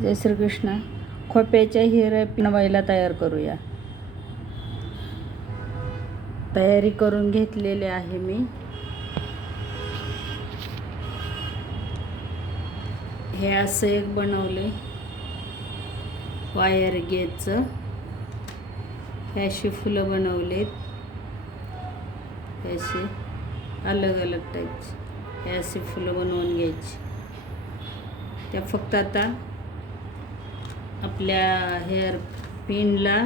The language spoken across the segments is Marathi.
जय श्रीकृष्ण. खोप्याच्या हिरे बनवायला तयार करूया. तयारी करून घेतलेली आहे मी. हे असं एक बनवले वायर गेजचं. हे अशी फुलं बनवलेत. हे असे अलग अलग टाईपचे हे असे फुलं बनवून घ्यायची. त्या फक्त आता आपल्या हेअर पिनला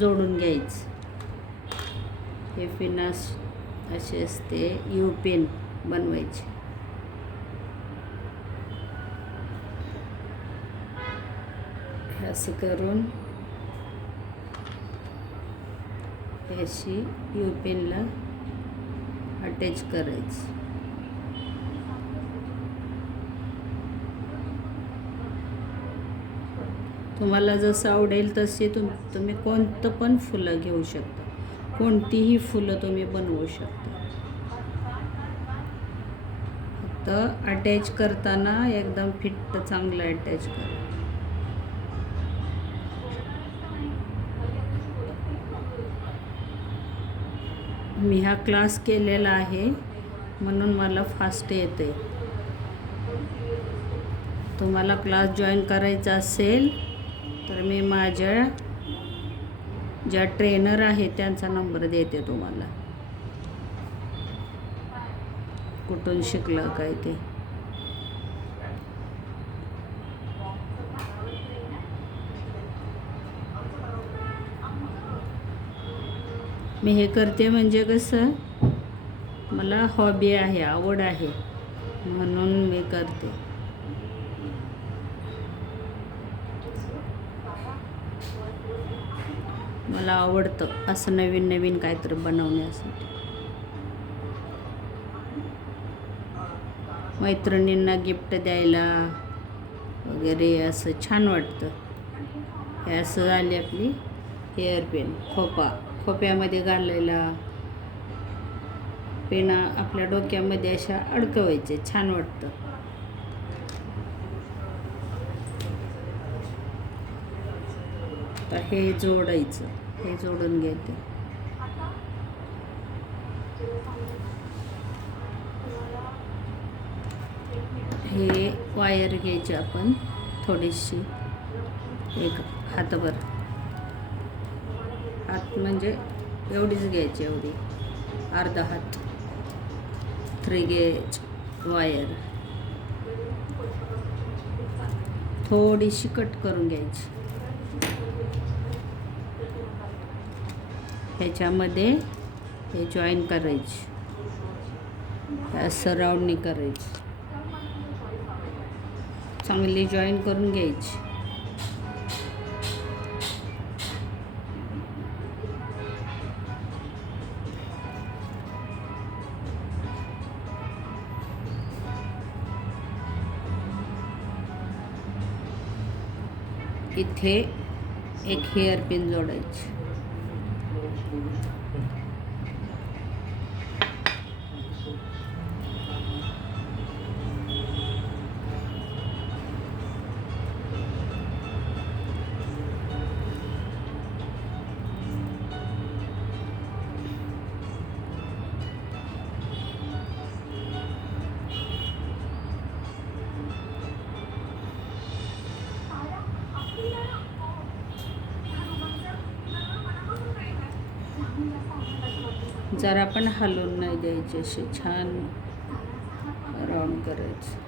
जोडून घ्यायचं. हे पिन असे असते, यू पिन बनवायचे. असं करून अशी यू पिनला अटॅच करायचं. तुम्हाला जसं आवडेल तसे तुम्ही कोणतं पण फुलं घेऊ शकता. कोणतीही फुलं तुम्ही बनवू शकता. फक्त अटॅच करताना एकदम फिट चांगलं अटॅच करा. मी हा क्लास केलेला आहे म्हणून मला फास्ट येते. तुम्हाला क्लास जॉईन करायचा असेल तर मी माझ्या ज्या ट्रेनर आहे त्यांचा नंबर देते तुम्हाला. कुठून शिकला काय ते. मी हे करते म्हणजे कसं, मला हॉबी आहे, आवड आहे म्हणून मी करते. मला आवडतं असं नवीन नवीन काहीतरी बनवण्यासाठी. मैत्रिणींना गिफ्ट द्यायला वगैरे असं छान वाटतं. हे असं झाली आपली हेअर पिन. खोप्यामध्ये घालायला पेना आपल्या डोक्यामध्ये अशा अडकवायचे, छान वाटतं. तर हे जोडायचं. हे जोडून घेते. हे वायर घ्यायची आपण थोडीशी, एक हातभर. हात म्हणजे एवढीच घ्यायची, एवढी अर्धा हात. 3 गेज वायर थोडीशी कट करून घ्यायची. ह्याच्यामध्ये हे जॉईन करायची. असं राऊंडनी करायची. चांगली जॉईन करून घ्यायची. इथे एक हेअर पिन जोडायची. जरा पण हलवून नाही द्यायचे, असे छान राऊंड करायचे.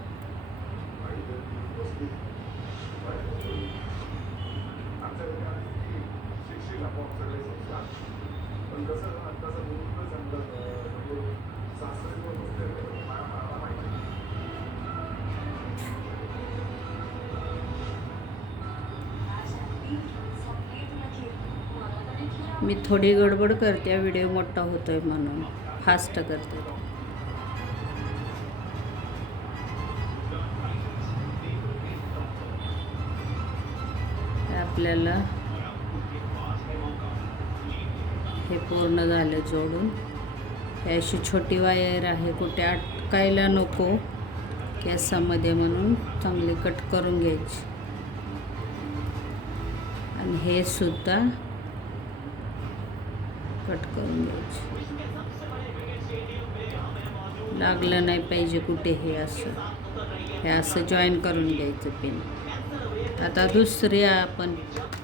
मी थोडी गडबड करते, व्हिडिओ मोठा होतोय म्हणून फास्ट करते. आपल्याला हे पूर्ण झालं जोडून. ही अशी छोटी वायर आहे, कुठे अटकायला नको. केसामध्ये म्हणून चांगले कट करून घ्यायचे. आणि हे सुद्धा कट करून घ्यायचे. लागलं नाही पाहिजे कुठे. हे असं जॉईन करून घ्यायचं पिन. आता दुसरी आपण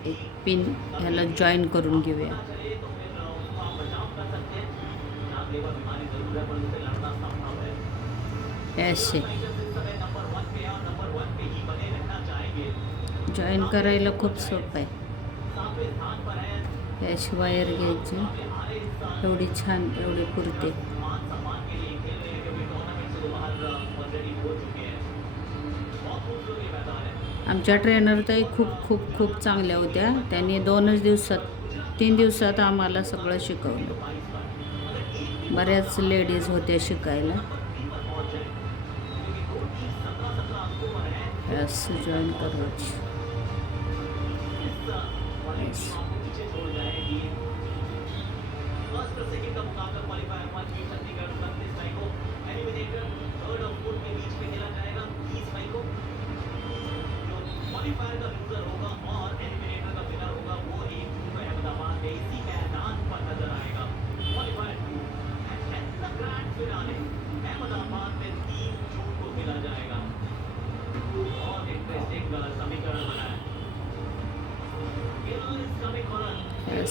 एक पिन ह्याला जॉईन करून घेऊया. असे जॉईन करायला खूप सोपं आहे. अशी वायर घ्यायची. एवढी छान, एवढी पुरते. आमच्या ट्रेनर ताई खूप खूप खूप चांगल्या होत्या. त्यांनी 3 दिवसात आम्हाला सगळं शिकवलं. बऱ्याच लेडीज होत्या शिकायला. असं जॉईन करायची.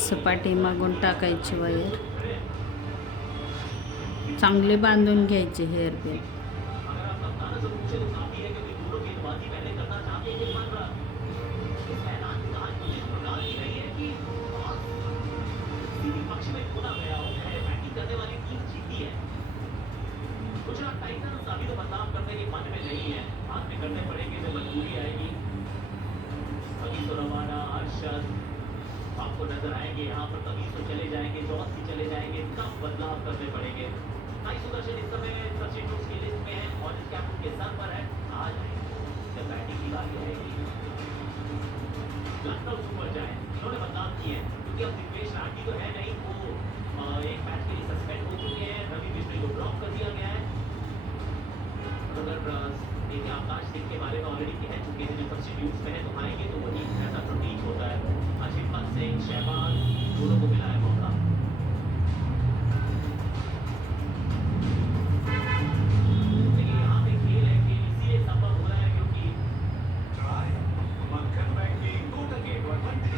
सपाटी मागून टाकायची वायर. चांगले बांधून घ्यायचे हेअर पिन. आपको नजर आएंगे यहाँ पर तभी तो चले जाएंगे, जॉस भी चले जाएंगे, कब बदलाव करने पड़ेंगे। भाई सुदर्शन इस समय सब्स्टिट्यूट्स की लिस्ट में है और इस कैप उनके सर पर है। आज जब बैटिंग की बारी आएगी लखनऊ सुपर जायंट्स इन्होंने बदलाव किए हैं क्योंकि अब दिग्वेश राठी तो है नहीं, वो एक मैच के लिए सस्पेंड हो चुके हैं। रवि बिश्नोई को ड्रॉप कर दिया गया है। अगर देखिए आकाश सिंह के बारे में ऑलरेडी कह चुके हैं, जो सब्स्टिट्यूट्स में है तो आएंगे तो वही ऐसा प्रतीत होता है। अशिफात सिंह, शहबाज दोनों को मिला है मौका। देखिए यहाँ पे खेल है, खेल इसीलिए संभव हो रहा है क्योंकि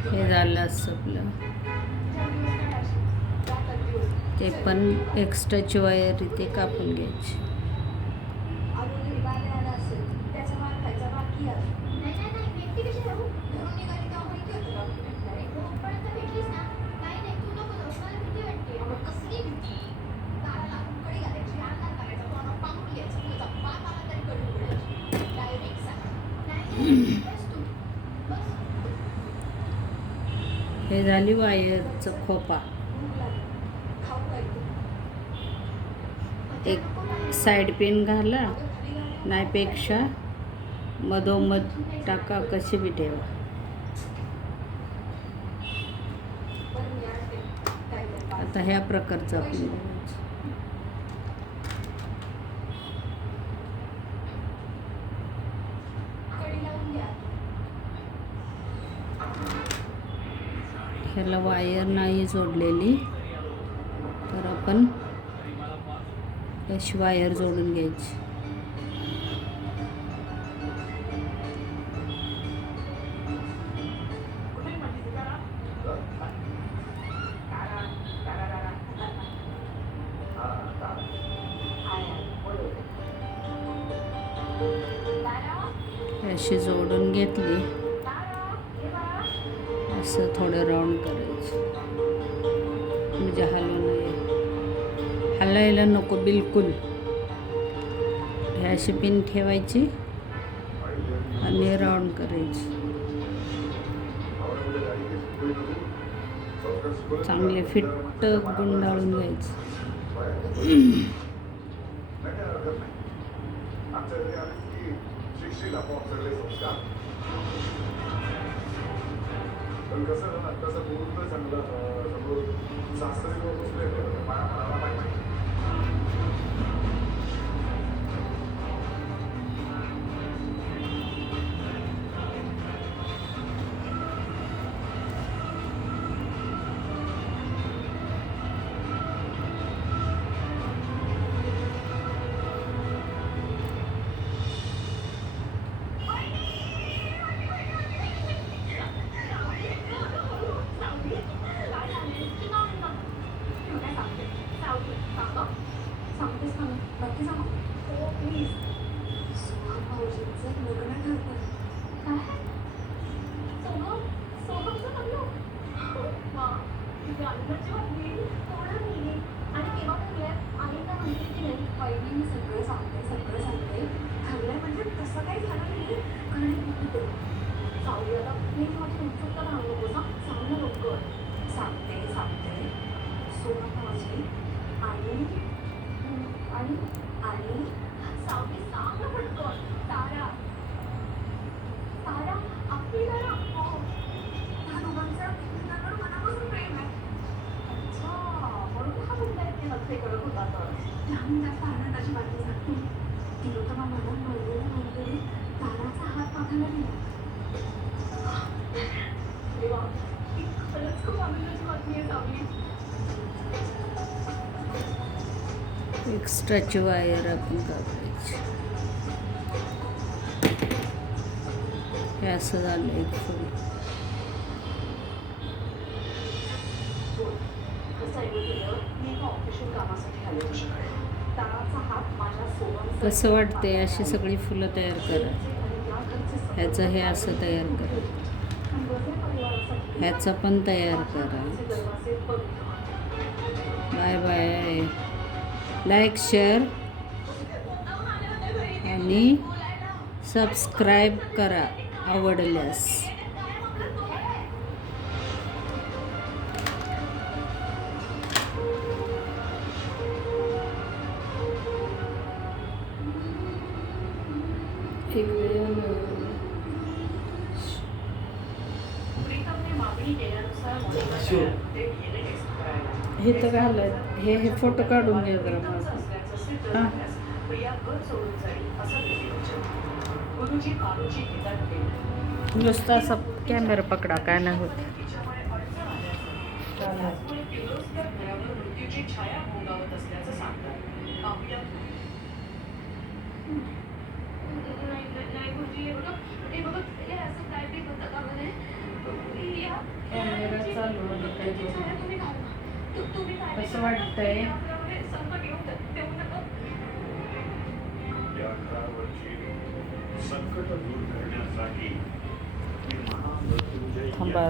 हे झालं आपलं. ते पण एक्स्ट्राची वायर इथे कापून घ्यायची. हे झाली वायरचं खोपा. एक साईड पिन घाला, नाहीपेक्षा मधोमध टाका, कशी बी ठेवा. आता ह्या प्रकारचं आपण बघायचं. ह्याला वायर नाही जोडलेली तर आपण अशी वायर जोडून घ्यायची. अशी जोडून घेतली. असं थोडं राऊंड करायचं म्हणजे हलू नये, हलायला नको बिलकुल. हे अशी पिन ठेवायची आणि राऊंड करायची. चांगले फिट गुंडाळून घ्यायचे. प्लीज. सोहम भाऊजींचं लग्न ठरतंय. काय? सोहमचं लग्न? वा, किती आनंदाची बातमी. हो ना मी. आणि केव्हा ठरलंय? आईला म्हणते की नाही? वहिनी मी सगळं सांगते. ठरलंय म्हणजे तसं काही झालं नाही. आणि किती सावली आता प्लीज माझी उत्सुकता राहू नकोस हा. सांग ना लवकर. सांगते. सोहम भाऊजी आणि सावली सांग ना पटकन. तारा आपली तारा. हो. त्या दोघांचं एकमेकांवर मनापासून प्रेम आहे. अच्छा, म्हणून हा मुद्दा इतके नखरे करत होता तर. त्याहून जास्त आनंदाची बातमी सांगते. तिलोत्तमा मला नंदिनी ताराचा हात मागायला दिला. देवा, ही खरंच खूप आनंदाची बातमी आहे सावली. एक्स्ट्राची वायर आपण काढायची. हे असं झालं एक फूल. कसं वाटते अशी सगळी फुलं तयार करा. ह्याचं हे असं तयार करा. ह्याचं पण तयार करा. Bye bye. लाईक, शेअर आणि सबस्क्राईब करा आवडल्यास. हे तर घालाय हे फोटो काढून घ्या जरा माझा. हां नुसतं असं कॅमेरा पकडा काय नाही होत. कॅमेरा चालू कसं वाटतंय? थांबा.